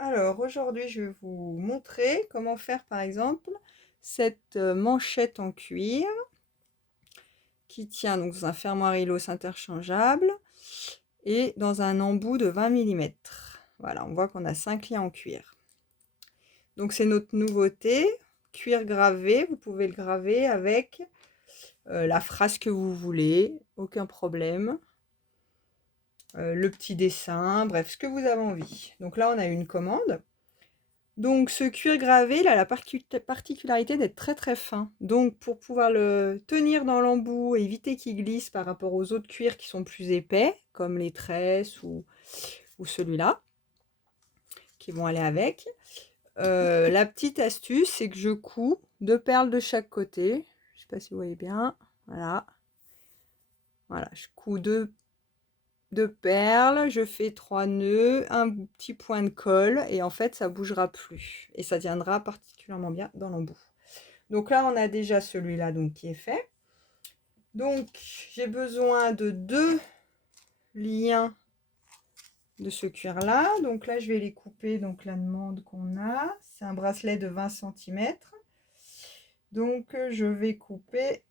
Alors aujourd'hui, je vais vous montrer comment faire par exemple cette manchette en cuir qui tient donc dans un fermoir Ilos interchangeable et dans un embout de 20 mm. Voilà, on voit qu'on a 5 liens en cuir. Donc c'est notre nouveauté, cuir gravé. Vous pouvez le graver avec la phrase que vous voulez, aucun problème. Le petit dessin, bref, ce que vous avez envie. Donc là, on a une commande. Donc ce cuir gravé, il a la particularité d'être très très fin. Donc pour pouvoir le tenir dans l'embout et éviter qu'il glisse par rapport aux autres cuirs qui sont plus épais, comme les tresses ou celui-là, qui vont aller avec. La petite astuce, c'est que je couds 2 perles de chaque côté. Je ne sais pas si vous voyez bien. Voilà. Voilà, je couds deux perles, je fais 3 nœuds, un petit point de colle et en fait ça bougera plus et ça tiendra particulièrement bien dans l'embout. Donc là on a déjà celui-là donc qui est fait. Donc j'ai besoin de 2 liens de ce cuir là. Donc là je vais les couper, donc la demande qu'on a, c'est un bracelet de 20 cm. Donc je vais couper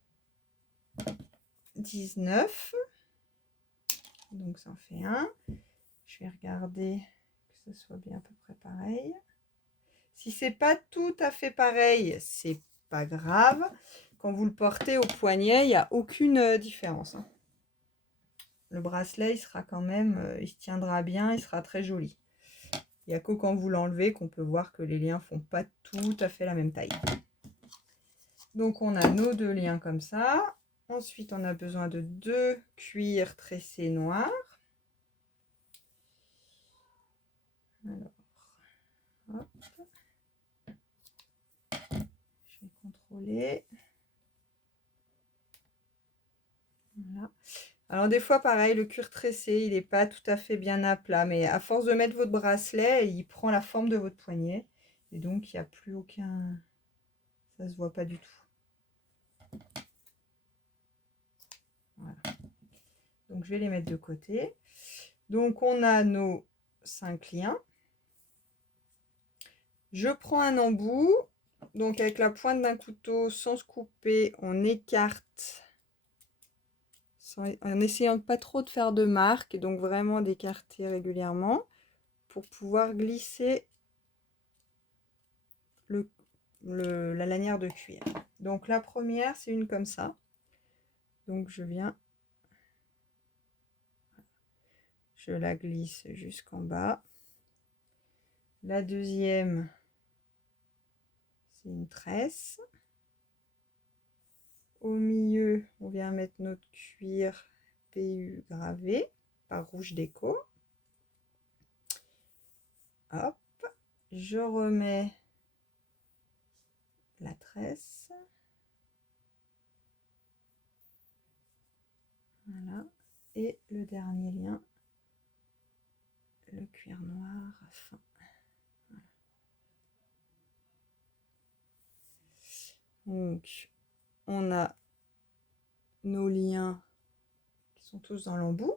19. Donc ça en fait un. Je vais regarder que ce soit bien à peu près pareil. Si c'est pas tout à fait pareil, c'est pas grave. Quand vous le portez au poignet, il n'y a aucune différence. Le bracelet, il sera quand même, il se tiendra bien, il sera très joli. Il n'y a que quand vous l'enlevez qu'on peut voir que les liens font pas tout à fait la même taille. Donc on a nos 2 liens comme ça. Ensuite, on a besoin de 2 cuirs tressés noirs. Alors, hop. Je vais contrôler. Voilà. Alors des fois pareil, le cuir tressé il n'est pas tout à fait bien à plat, mais à force de mettre votre bracelet, il prend la forme de votre poignet et donc il n'y a plus aucun, ça se voit pas du tout. Voilà. Donc je vais les mettre de côté. Donc on a nos 5 liens. Je prends un embout, donc avec la pointe d'un couteau sans se couper, on écarte en essayant de pas trop de faire de marque et donc vraiment d'écarter régulièrement pour pouvoir glisser la lanière de cuir. Donc la première c'est une comme ça, donc je viens, je la glisse jusqu'en bas. La deuxième c'est une tresse. Au milieu on vient mettre notre cuir PU gravé par Rouge Déco. Hop, je remets la tresse. Voilà. Et le dernier lien, le cuir noir fin. Voilà. Donc, on a nos liens qui sont tous dans l'embout.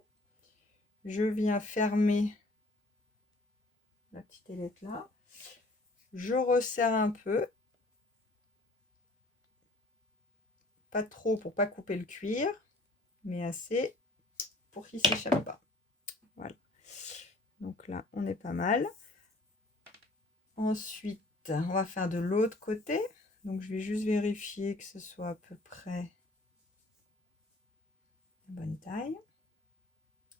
Je viens fermer la petite ailette là. Je resserre un peu. Pas trop pour pas couper le cuir, mais assez pour qu'il ne s'échappe pas. Voilà. Donc là, on est pas mal. Ensuite, on va faire de l'autre côté. Donc, je vais juste vérifier que ce soit à peu près la bonne taille.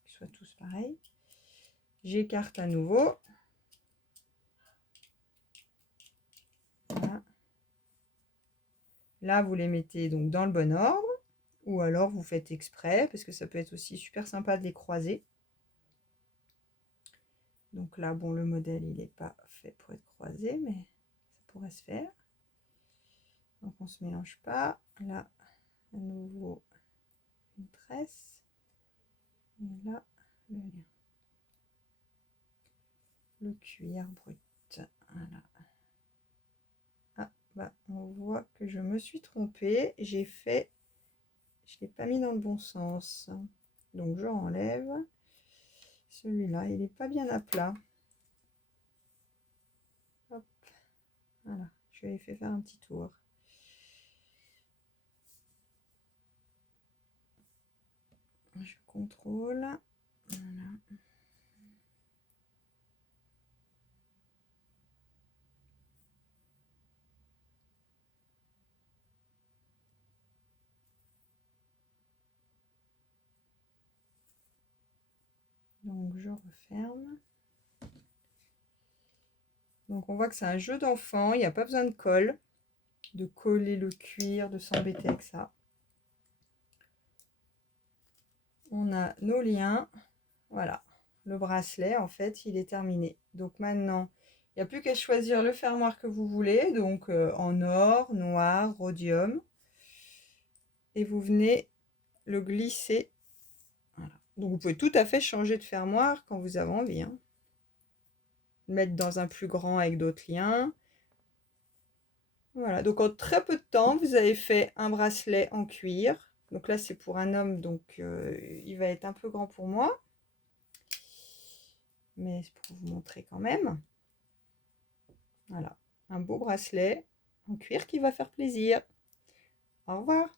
Qu'ils soient tous pareils. J'écarte à nouveau. Voilà. Là, vous les mettez donc dans le bon ordre. Ou alors, vous faites exprès, parce que ça peut être aussi super sympa de les croiser. Donc là, bon, le modèle, il n'est pas fait pour être croisé, mais ça pourrait se faire. Donc on se mélange pas. Là, à nouveau, une tresse. Et là, le lien. Le cuir brut. Voilà. Ah, bah, on voit que je me suis trompée. J'ai fait... Je ne l'ai pas mis dans le bon sens. Donc je enlève. Celui-là, il n'est pas bien à plat. Voilà, je lui ai fait faire un petit tour. Je contrôle. Voilà. Donc je referme. Donc on voit que c'est un jeu d'enfant, il n'y a pas besoin de colle, de coller le cuir, de s'embêter avec ça. On a nos liens, voilà, le bracelet en fait il est terminé. Donc maintenant il n'y a plus qu'à choisir le fermoir que vous voulez, donc en or, noir, rhodium, et vous venez le glisser. Voilà. Donc vous pouvez tout à fait changer de fermoir quand vous avez envie, hein. Mettre dans un plus grand avec d'autres liens. Voilà, donc en très peu de temps, vous avez fait un bracelet en cuir. Donc là, c'est pour un homme, donc il va être un peu grand pour moi. Mais c'est pour vous montrer quand même. Voilà, un beau bracelet en cuir qui va faire plaisir. Au revoir.